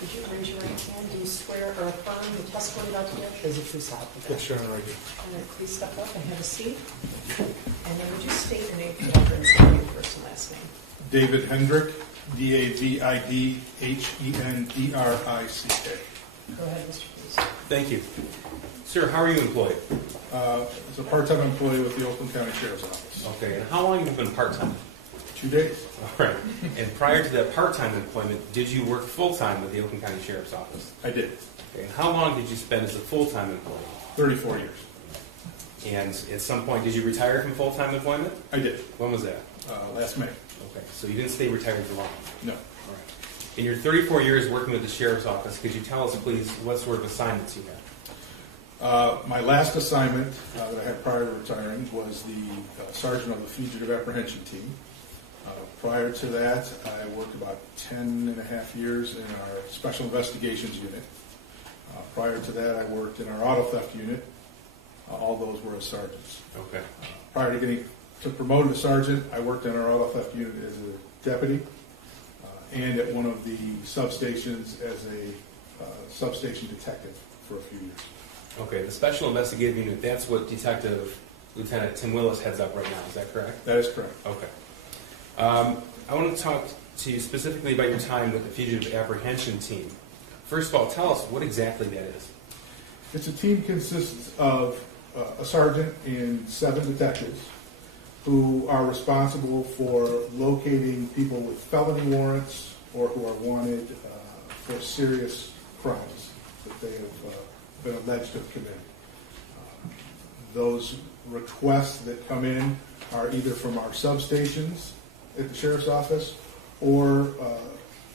Could you raise your right hand? Do you swear or affirm the testimony about to give is a true self? Yes, Your Honor, I do. All right, please step up and have a seat. And then would you state your name for the record and say your first and last name? David Hendrick, Davidhendrick. Go ahead, Mr. Please. Thank you. Sir, how are you employed? As a part-time employee with the Oakland County Sheriff's Office. Okay, and how long have you been part-time? 2 days. All right. And prior to that part-time employment, did you work full-time with the Oakland County Sheriff's Office? I did. Okay, and how long did you spend as a full-time employee? 34 years. And at some point, did you retire from full-time employment? I did. When was that? Last May. Okay, so you didn't stay retired for long? No. All right. In your 34 years working with the Sheriff's Office, could you tell us, please, what sort of assignments you had? My last assignment that I had prior to retiring was the sergeant of the Fugitive Apprehension team. Prior to that, I worked about 10 and a half years in our Special Investigations unit. Prior to that, I worked in our Auto Theft unit. All those were as sergeants. Okay. Prior to getting promoted to sergeant, I worked in our Auto Theft unit as a deputy and at one of the substations as a substation detective for a few years. Okay, the Special Investigative Unit, that's what Detective Lieutenant Tim Willis heads up right now, is that correct? That is correct. Okay. I want to talk to you specifically about your time with the Fugitive Apprehension team. First of all, tell us what exactly that is. It's a team consists of a sergeant and 7 detectives who are responsible for locating people with felony warrants or who are wanted for serious crimes that they have been alleged to have committed. Those requests that come in are either from our substations at the Sheriff's Office or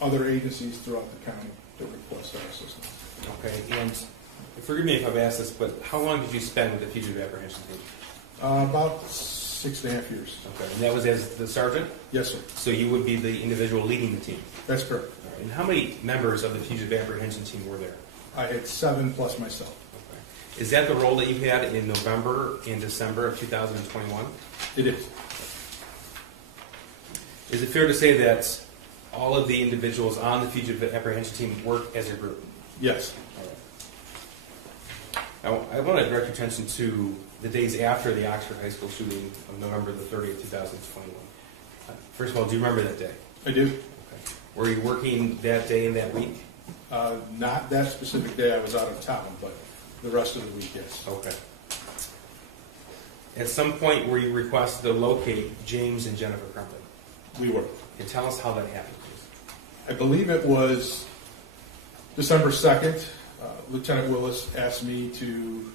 other agencies throughout the county that request our assistance. Okay, and forgive me if I've asked this, but how long did you spend with the Fugitive Apprehension team? About 6.5 years. Okay, and that was as the sergeant? Yes, sir. So you would be the individual leading the team? That's correct. All right. And how many members of the Fugitive Apprehension team were there? I had 7 plus myself. Okay. Is that the role that you had in November and December of 2021? It is. Is it fair to say that all of the individuals on the Fugitive Apprehension team work as a group? Yes. All right. Now, I want to direct your attention to the days after the Oxford High School shooting of November the 30th, 2021. First of all, do you remember that day? I do. Okay. Were you working that day and that week? Not that specific day. I was out of town, but the rest of the week, yes. Okay. At some point, were you requested to locate James and Jennifer Crumbley? We were. And tell us how that happened, please. I believe it was December 2nd. Lieutenant Willis asked me to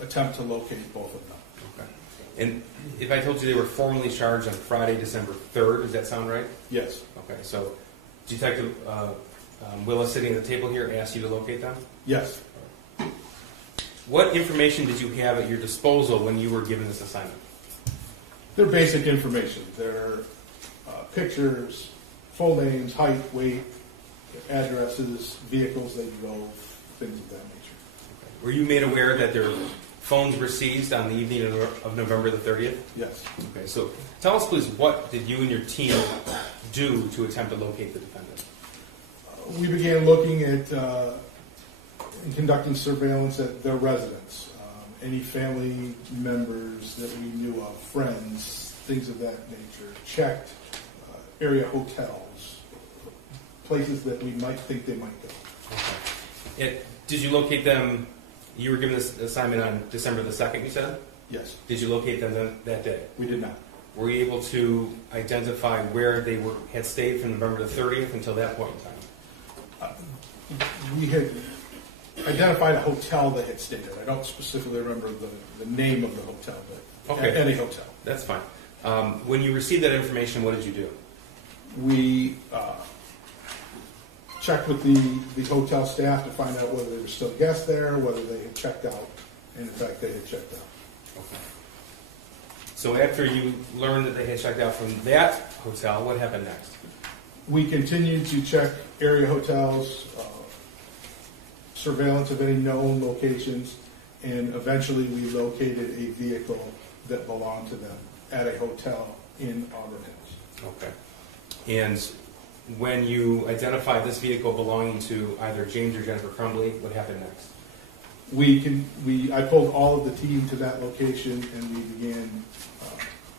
attempt to locate both of them. Okay. And if I told you they were formally charged on Friday, December 3rd, does that sound right? Yes. Okay, so Detective Willis sitting at the table here asked you to locate them? Yes. What information did you have at your disposal when you were given this assignment? They're basic information. They're pictures, full names, height, weight, addresses, vehicles they drove, things of that nature. Okay. Were you made aware that their phones were seized on the evening of November the 30th? Yes. Okay, so tell us, please, what did you and your team do to attempt to locate the defendant? We began looking at and conducting surveillance at their residence. Any family members that we knew of, friends, things of that nature. Checked area hotels, places that we might think they might go. Okay. Did you locate them? You were given this assignment on December the 2nd, you said? Yes. Did you locate them that day? We did not. Were you able to identify where they had stayed from November the 30th until that point in time? We had identified a hotel they had stayed at. I don't specifically remember the name of the hotel, but any hotel. That's fine. When you received that information, what did you do? We checked with the hotel staff to find out whether there were still guests there, whether they had checked out, and in fact they had checked out. Okay. So after you learned that they had checked out from that hotel, what happened next? We continued to check area hotels, surveillance of any known locations, and eventually we located a vehicle that belonged to them at a hotel in Auburn Hills. Okay. And when you identified this vehicle belonging to either James or Jennifer Crumbley, what happened next? I pulled all of the team to that location, and we began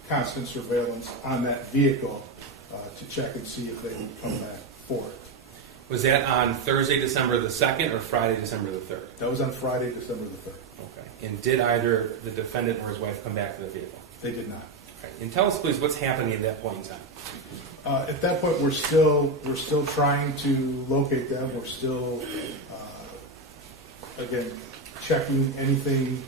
constant surveillance on that vehicle to check and see if they would come back for it. Was that on Thursday, December the 2nd, or Friday, December the 3rd? That was on Friday, December the 3rd. Okay. And did either the defendant or his wife come back to the vehicle? They did not. Okay. And tell us, please, what's happening at that point in time? At that point, we're still trying to locate them. We're still, again, checking anything,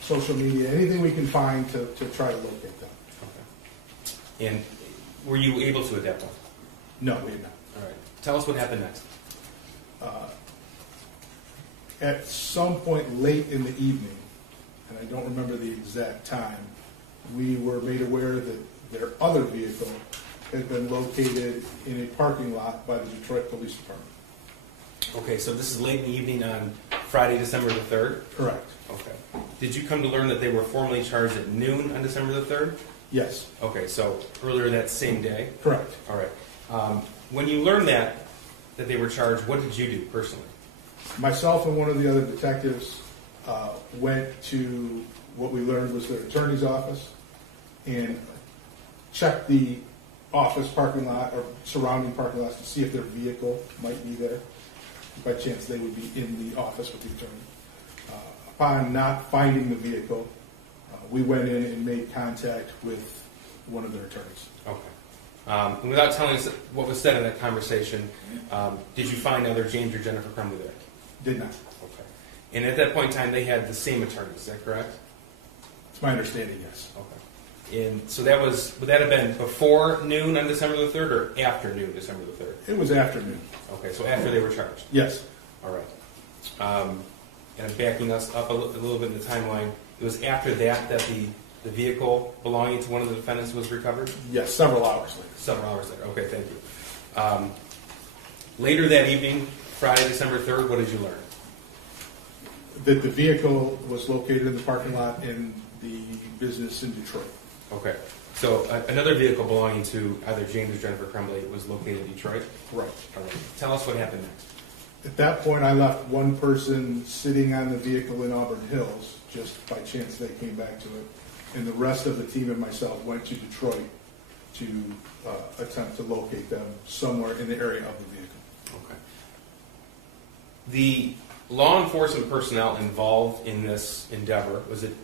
social media, anything we can find to try to locate them. Okay. And were you able to at that point? No, we did not. All right. Tell us what happened next. At some point late in the evening, and I don't remember the exact time, we were made aware that their other vehicle had been located in a parking lot by the Detroit Police Department. Okay, so this is late in the evening on Friday, December the 3rd? Correct. Okay. Did you come to learn that they were formally charged at noon on December the 3rd? Yes. Okay, so earlier that same day? Correct. All right. When you learned that they were charged, what did you do personally? Myself and one of the other detectives went to what we learned was their attorney's office and checked the office parking lot or surrounding parking lots to see if their vehicle might be there. By chance, they would be in the office with the attorney. Upon not finding the vehicle, we went in and made contact with one of their attorneys. Okay. And without telling us what was said in that conversation, did you find either James or Jennifer Crumbley there? Did not. Okay. And at that point in time, they had the same attorney, is that correct? It's my understanding, yes. Okay. And so would that have been before noon on December the 3rd or after noon, December the 3rd? It was afternoon. Okay, so after they were charged? Yes. All right. And backing us up a little bit in the timeline, it was after that the vehicle belonging to one of the defendants was recovered? Yes, several hours later. Several hours later. Okay, thank you. Later that evening, Friday, December 3rd, what did you learn? That the vehicle was located in the parking lot in the business in Detroit. Okay. So another vehicle belonging to either James or Jennifer Crumbley was located in Detroit? Right. All right. Tell us what happened next. At that point, I left one person sitting on the vehicle in Auburn Hills, just by chance they came back to it, and the rest of the team and myself went to Detroit to attempt to locate them somewhere in the area of the vehicle. Okay. The law enforcement personnel involved in this endeavor, was it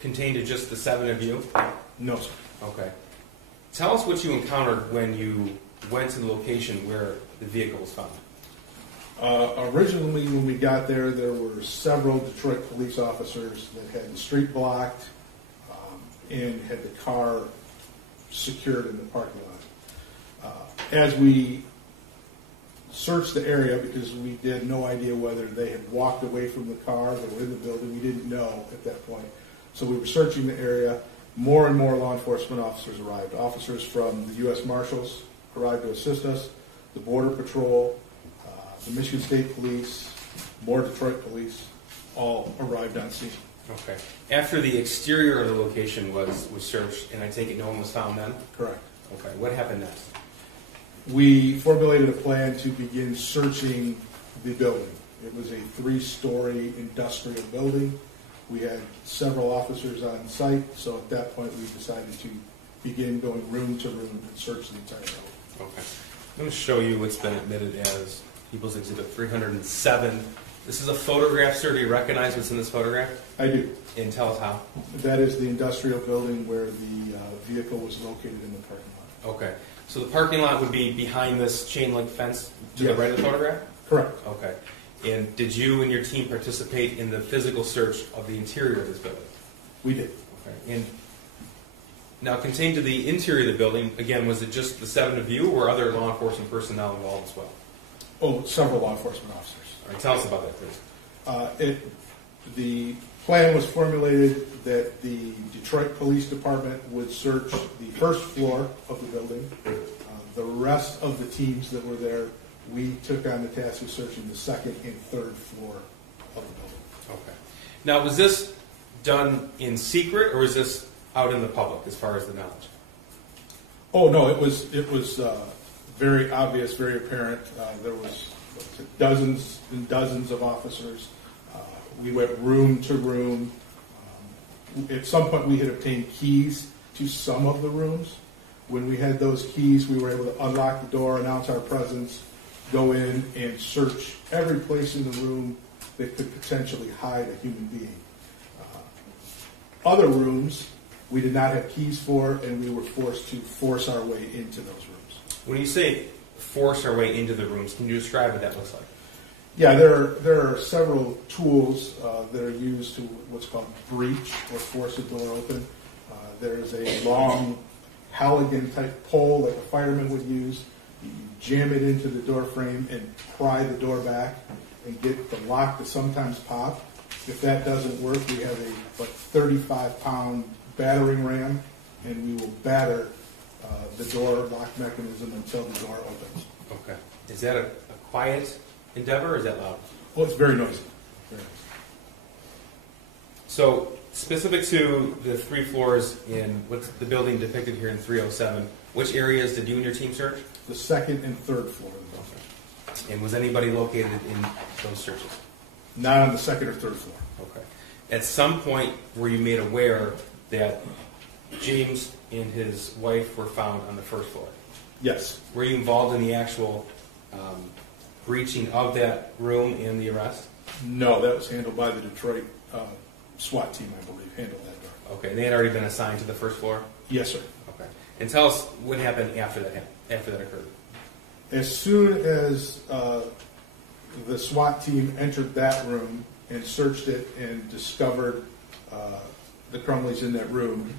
contained to just the 7 of you? No, sir. Okay. Tell us what you encountered when you went to the location where the vehicle was found. Originally, when we got there were several Detroit police officers that had the street blocked and had the car secured in the parking lot. As we searched the area, because we had no idea whether they had walked away from the car, they were in the building, we didn't know at that point. So we were searching the area. More and more law enforcement officers arrived. Officers from the U.S. Marshals arrived to assist us, the Border Patrol, the Michigan State Police, more Detroit Police, all arrived on scene. Okay. After the exterior of the location was searched, and I take it no one was found then? Correct. Okay. What happened next? We formulated a plan to begin searching the building. It was a 3-story industrial building. We had several officers on site, so at that point we decided to begin going room to room and search the entire building. Okay. I'm going to show you what's been admitted as People's Exhibit 307. This is a photograph, sir. Do you recognize what's in this photograph? I do. And tell us how. That is the industrial building where the vehicle was located in the parking lot. Okay. So the parking lot would be behind this chain link fence to the right of the photograph? Correct. Okay. And did you and your team participate in the physical search of the interior of this building? We did. Okay. And now, contained to the interior of the building, again, was it just the 7 of you, or other law enforcement personnel involved as well? Oh, several law enforcement officers. All right, tell us about that, please. The plan was formulated that the Detroit Police Department would search the first floor of the building. The rest of the teams that were there, we took on the task of searching the second and third floor of the building. Okay. Now, was this done in secret, or was this out in the public, as far as the knowledge? Oh no, it was very obvious, very apparent. There was dozens and dozens of officers. We went room to room. At some point, we had obtained keys to some of the rooms. When we had those keys, we were able to unlock the door, announce our presence, go in and search every place in the room that could potentially hide a human being. Other rooms we did not have keys for, and we were forced to force our way into those rooms. When you say force our way into the rooms, can you describe what that looks like? Yeah, there are several tools that are used to what's called breach or force a door open. There's a long Halligan-type pole like a fireman would use. You jam it into the door frame and pry the door back and get the lock to sometimes pop. If that doesn't work, we have a 35-pound battering ram, and we will batter the door lock mechanism until the door opens. Okay. Is that a quiet endeavor, or is that loud? Well, it's very noisy. Very noisy. So, specific to the 3 floors in what's the building depicted here in 307, which areas did you and your team search? The second and third floor of the building. Okay. And was anybody located in those searches? Not on the second or third floor. Okay. At some point, were you made aware that James and his wife were found on the first floor? Yes. Were you involved in the actual breaching of that room and the arrest? No, that was handled by the Detroit SWAT team, I believe, handled that door. Okay, and they had already been assigned to the first floor? Yes, sir. Okay. And tell us what happened after that occurred. As soon as the SWAT team entered that room and searched it and discovered the Crumbleys in that room,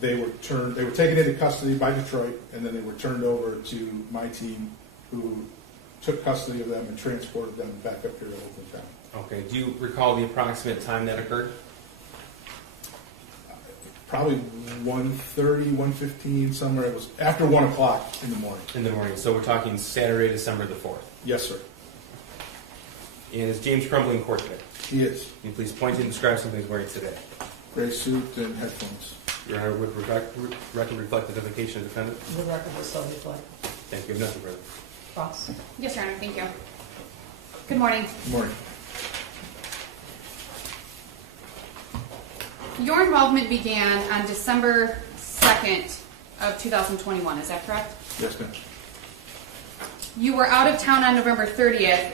they were taken into custody by Detroit, and then they were turned over to my team, who took custody of them and transported them back up here to Oakland County. Okay. Do you recall the approximate time that occurred? Probably 1:30, 1:15, somewhere. It was after 1 o'clock in the morning. In the morning. So we're talking Saturday, December the 4th. Yes, sir. And is James Crumbley in court today? He is. Can you please point to and describe something he's wearing today? Gray suit and headphones. Your Honor, would record reflect the identification of the defendant? The record will still reflect. Thank you. Nothing further. Ross? Yes, Your Honor. Thank you. Good morning. Good morning. Your involvement began on December 2nd of 2021. Is that correct? Yes, ma'am. You were out of town on November 30th.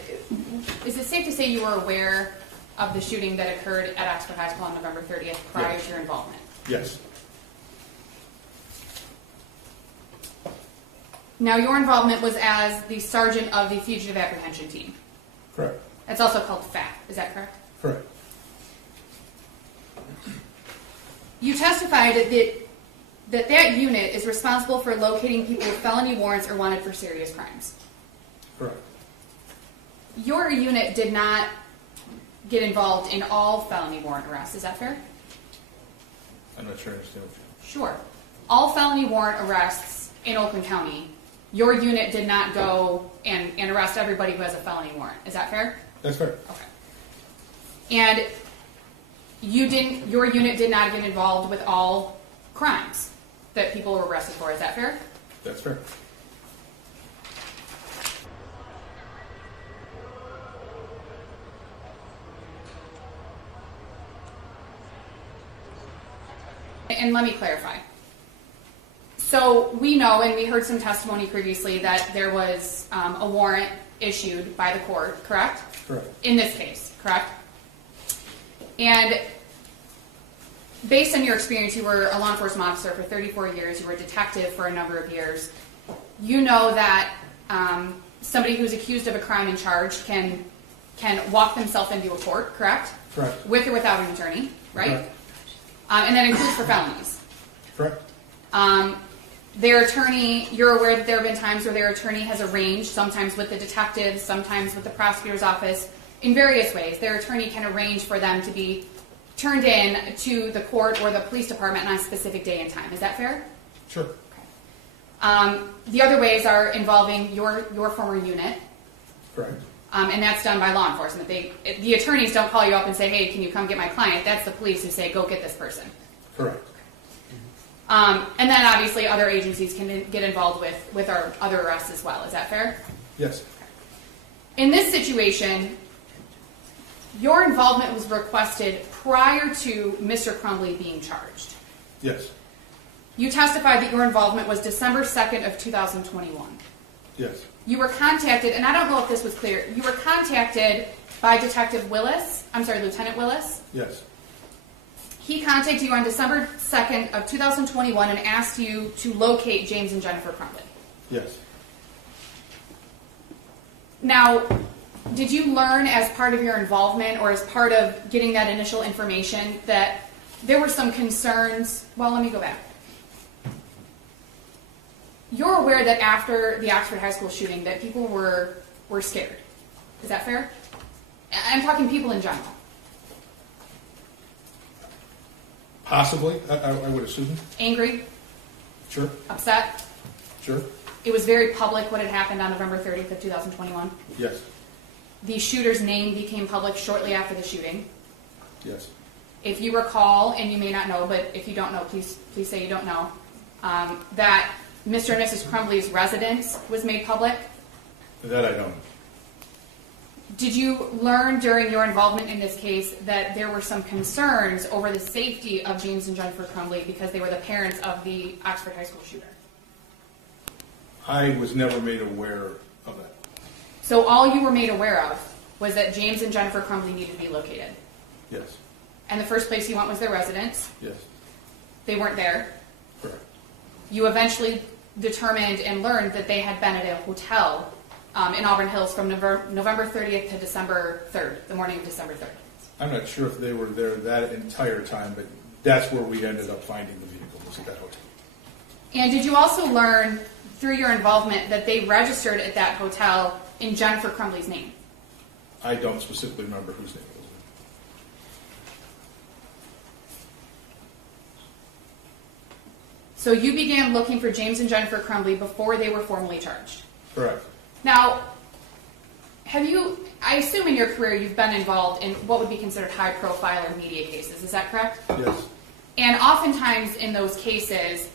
Is it safe to say you were aware of the shooting that occurred at Oxford High School on November 30th prior Yes. to your involvement? Yes. Now, your involvement was as the sergeant of the Fugitive Apprehension team. Correct. It's also called FAP. Is that correct? Correct. You testified that unit is responsible for locating people with felony warrants or wanted for serious crimes. Correct. Your unit did not get involved in all felony warrant arrests. Is that fair? I'm not sure I understand what you Sure. All felony warrant arrests in Oakland County, your unit did not go and arrest everybody who has a felony warrant. Is that fair? That's fair. Okay. And your unit did not get involved with all crimes that people were arrested for. Is that fair? That's fair. And let me clarify. So we know, and we heard some testimony previously, that there was a warrant issued by the court, correct? Correct. In this case, correct? And based on your experience, you were a law enforcement officer for 34 years, you were a detective for a number of years. You know that somebody who's accused of a crime and charged can walk themselves into a court, correct? Correct. With or without an attorney, right? Correct. And that includes for felonies. Correct. Their attorney, you're aware that there have been times where their attorney has arranged, sometimes with the detective, sometimes with the prosecutor's office, in various ways. Their attorney can arrange for them to be turned in to the court or the police department on a specific day and time. Is that fair? Sure. The other ways are involving your former unit, Correct. and that's done by law enforcement. The attorneys don't call you up and say, hey, can you come get my client? That's the police who say, go get this person. Correct. And then obviously other agencies can get involved with our other arrests as well. Is that fair? Yes. In this situation, your involvement was requested prior to Mr. Crumbley being charged. Yes. You testified that your involvement was December 2nd of 2021. Yes. You were contacted, and I don't know if this was clear, you were contacted by Lieutenant Willis. Yes. He contacted you on December 2nd of 2021 and asked you to locate James and Jennifer Crumbley. Yes. Now, did you learn as part of your involvement or as part of getting that initial information that there were some concerns? Well, let me go back. You're aware that after the Oxford High School shooting that people were scared. Is that fair? I'm talking people in general. Possibly, I would assume. Angry? Sure. Upset? Sure. It was very public what had happened on November 30th of 2021. Yes. The shooter's name became public shortly after the shooting. Yes. If you recall, and you may not know, but if you don't know, please say you don't know, that Mr. and Mrs. Crumbley's residence was made public. That I don't. Did you learn during your involvement in this case that there were some concerns over the safety of James and Jennifer Crumbley because they were the parents of the Oxford High School shooter? I was never made aware of that. So all you were made aware of was that James and Jennifer Crumbley needed to be located. Yes. And the first place you went was their residence. Yes. They weren't there. Correct. You eventually determined and learned that they had been at a hotel in Auburn Hills from November 30th to December 3rd, the morning of December 3rd. I'm not sure if they were there that entire time, but that's where we ended up finding the vehicle, was at that hotel. And did you also learn through your involvement that they registered at that hotel in Jennifer Crumbley's name? I don't specifically remember whose name it was. So you began looking for James and Jennifer Crumbley before they were formally charged. Correct. Now, I assume in your career you've been involved in what would be considered high-profile or media cases, is that correct? Yes. And oftentimes in those cases,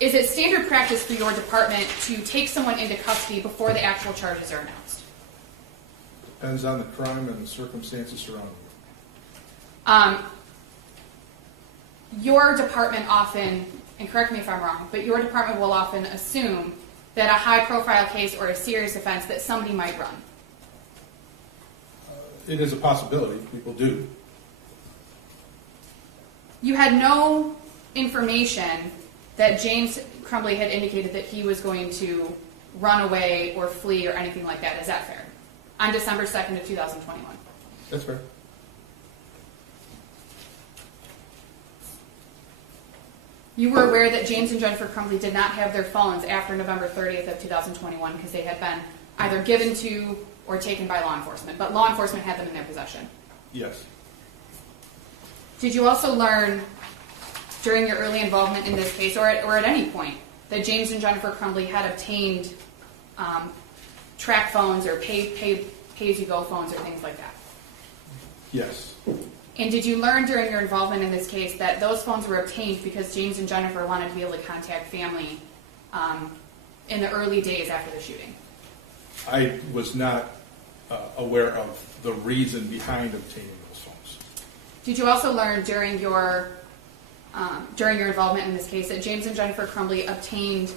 is it standard practice for your department to take someone into custody before the actual charges are announced? Depends on the crime and the circumstances surrounding it. Your department often, and correct me if I'm wrong, but your department will often assume that a high-profile case or a serious offense that somebody might run. It is a possibility. People do. You had no information that James Crumbley had indicated that he was going to run away or flee or anything like that. Is that fair? On December 2nd of 2021. That's fair. You were aware that James and Jennifer Crumbley did not have their phones after November 30th of 2021 because they had been either given to or taken by law enforcement, but law enforcement had them in their possession. Yes. Did you also learn during your early involvement in this case, or at any point, that James and Jennifer Crumbley had obtained track phones or pay-as-you-go phones or things like that? Yes. And did you learn during your involvement in this case that those phones were obtained because James and Jennifer wanted to be able to contact family in the early days after the shooting? I was not aware of the reason behind obtaining those phones. Did you also learn during your involvement in this case that James and Jennifer Crumbley obtained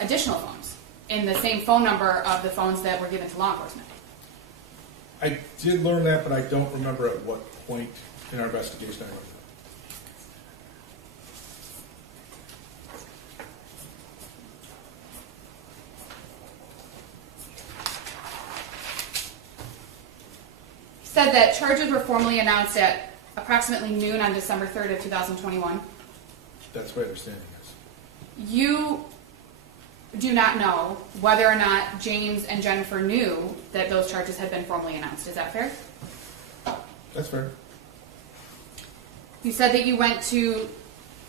additional phones in the same phone number of the phones that were given to law enforcement? I did learn that, but I don't remember at what point in our investigation I learned that. Said that charges were formally announced at approximately noon on December 3rd of 2021. That's my understanding, yes. You do not know whether or not James and Jennifer knew that those charges had been formally announced. Is that fair? That's fair. You said that you went to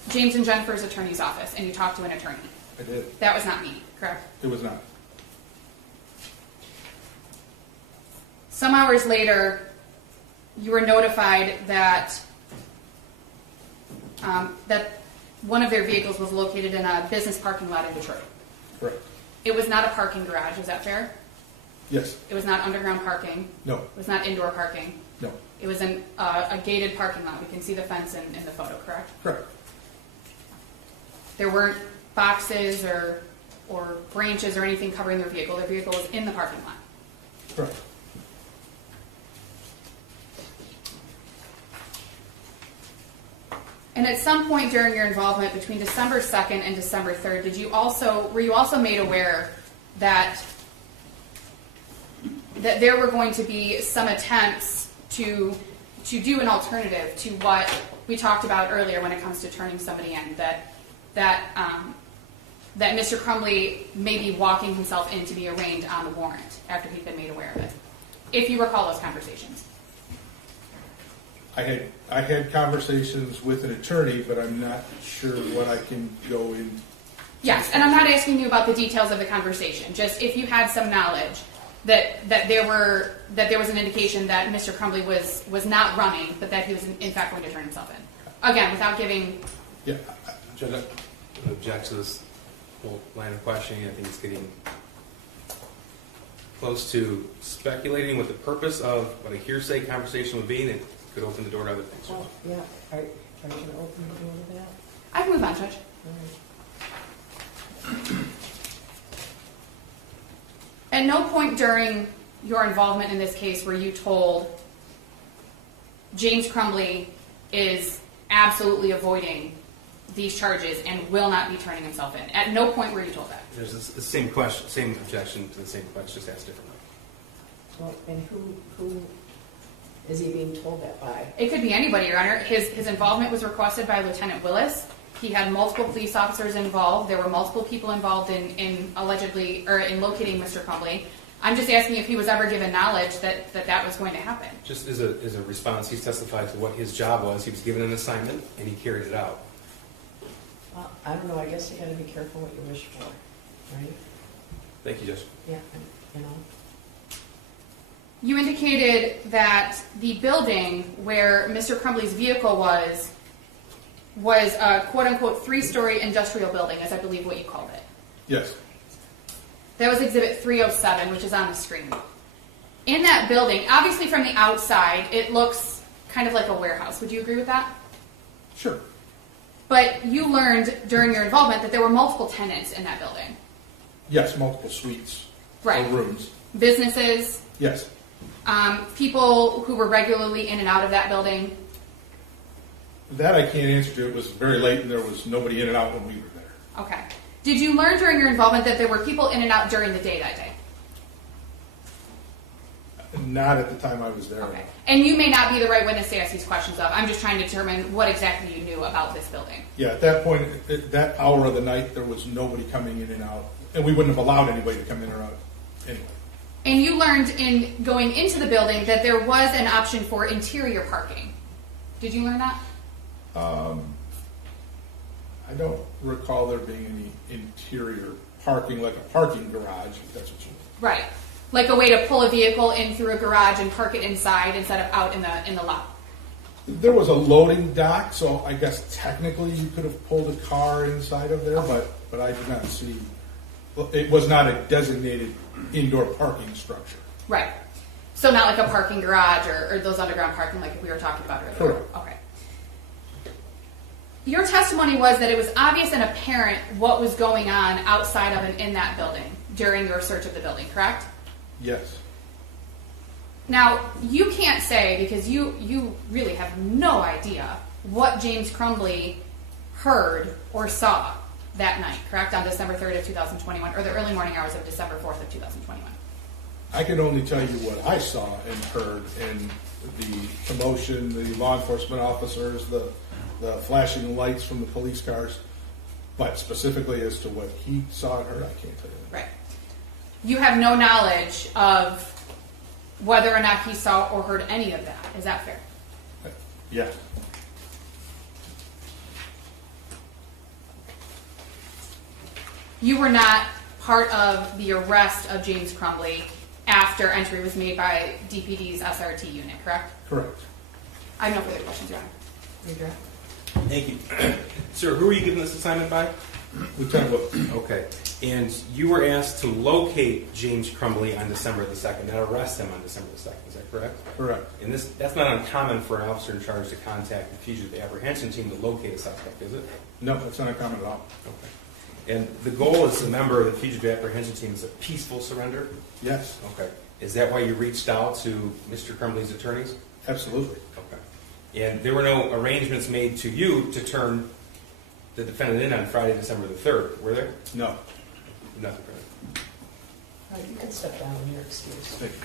James and Jennifer's attorney's office and you talked to an attorney. I did. That was not me, correct? It was not. Some hours later, you were notified that that one of their vehicles was located in a business parking lot in Detroit. Correct. It was not a parking garage, is that fair? Yes. It was not underground parking. No. It was not indoor parking. No. It was a gated parking lot. We can see the fence in the photo, correct? Correct. There weren't boxes or branches or anything covering their vehicle. Their vehicle was in the parking lot. Correct. And at some point during your involvement between December 2nd and December 3rd, were you also made aware that there were going to be some attempts to do an alternative to what we talked about earlier when it comes to turning somebody in, that Mr. Crumbley may be walking himself in to be arraigned on the warrant after he'd been made aware of it, if you recall those conversations? I had conversations with an attorney, but I'm not sure what I can go in. Yes, and I'm not asking you about the details of the conversation. Just if you had some knowledge that there was an indication that Mr. Crumbley was not running, but that he was in fact going to turn himself in. Again, without giving. Yeah. Judge, I object to this whole line of questioning. I think it's getting close to speculating what the purpose of what a hearsay conversation would be, and it could open the door to other things. Well, yeah, are you going to open the door to that? I can move on, Judge. All right. At no point during your involvement in this case were you told James Crumbley is absolutely avoiding these charges and will not be turning himself in. At no point were you told that. There's the same question, same objection to the same question, just asked differently. Well, and who is he being told that by? It could be anybody, Your Honor. His involvement was requested by Lieutenant Willis. He had multiple police officers involved. There were multiple people involved in locating Mr. Crumbley. I'm just asking if he was ever given knowledge that was going to happen. Just as a response, he's testified to what his job was. He was given an assignment, and he carried it out. Well, I don't know. I guess you got to be careful what you wish for, right? Thank you, Judge. Yeah, you know. You indicated that the building where Mr. Crumbley's vehicle was a quote-unquote three-story industrial building, as I believe what you called it. Yes. That was Exhibit 307, which is on the screen. In that building, obviously from the outside, it looks kind of like a warehouse. Would you agree with that? Sure. But you learned during your involvement that there were multiple tenants in that building. Yes, multiple suites. Right. Or rooms. Businesses. Yes. People who were regularly in and out of that building. That I can't answer to. It was very late and there was nobody in and out when we were there. Okay. Did you learn during your involvement that there were people in and out during the day that day? Not at the time I was there. Okay. And you may not be the right witness to ask these questions of. I'm just trying to determine what exactly you knew about this building. Yeah, at that point, at that hour of the night, there was nobody coming in and out. And we wouldn't have allowed anybody to come in or out anyway. And you learned in going into the building that there was an option for interior parking. Did you learn that? I don't recall there being any interior parking, like a parking garage, if that's what you mean. Right. Like a way to pull a vehicle in through a garage and park it inside instead of out in the lot. There was a loading dock, so I guess technically you could have pulled a car inside of there, but I did not see. It was not a designated indoor parking structure. Right. So not like a parking garage or those underground parking like we were talking about earlier. Correct. Okay. Your testimony was that it was obvious and apparent what was going on outside of and in that building during your search of the building, correct? Yes. Now, you can't say, because you really have no idea what James Crumbley heard or saw that night, correct? On December 3rd of 2021, or the early morning hours of December 4th of 2021. I can only tell you what I saw and heard, and the commotion, the law enforcement officers, the flashing lights from the police cars, but specifically as to what he saw and heard, I can't tell you. Right. You have no knowledge of whether or not he saw or heard any of that. Is that fair? Yeah. You were not part of the arrest of James Crumbley after entry was made by DPD's SRT unit, correct? Correct. I have no further questions, Your Honor. Redirect. Thank you. Sir, who were you given this assignment by? Lieutenant Wilkes. Okay. And you were asked to locate James Crumbley on December the 2nd, not arrest him on December the 2nd. Is that correct? Correct. And that's not uncommon for an officer in charge to contact the fugitive apprehension team to locate a suspect, is it? No, that's not uncommon at all. Okay. And the goal as a member of the fugitive apprehension team is a peaceful surrender? Yes, Okay. Is that why you reached out to Mr. Crumbley's attorneys? absolutely. Okay. And there were no arrangements made to you to turn the defendant in on Friday, December the 3rd, were there? No. Nothing. All right, you can step down when you're excused. Thank you.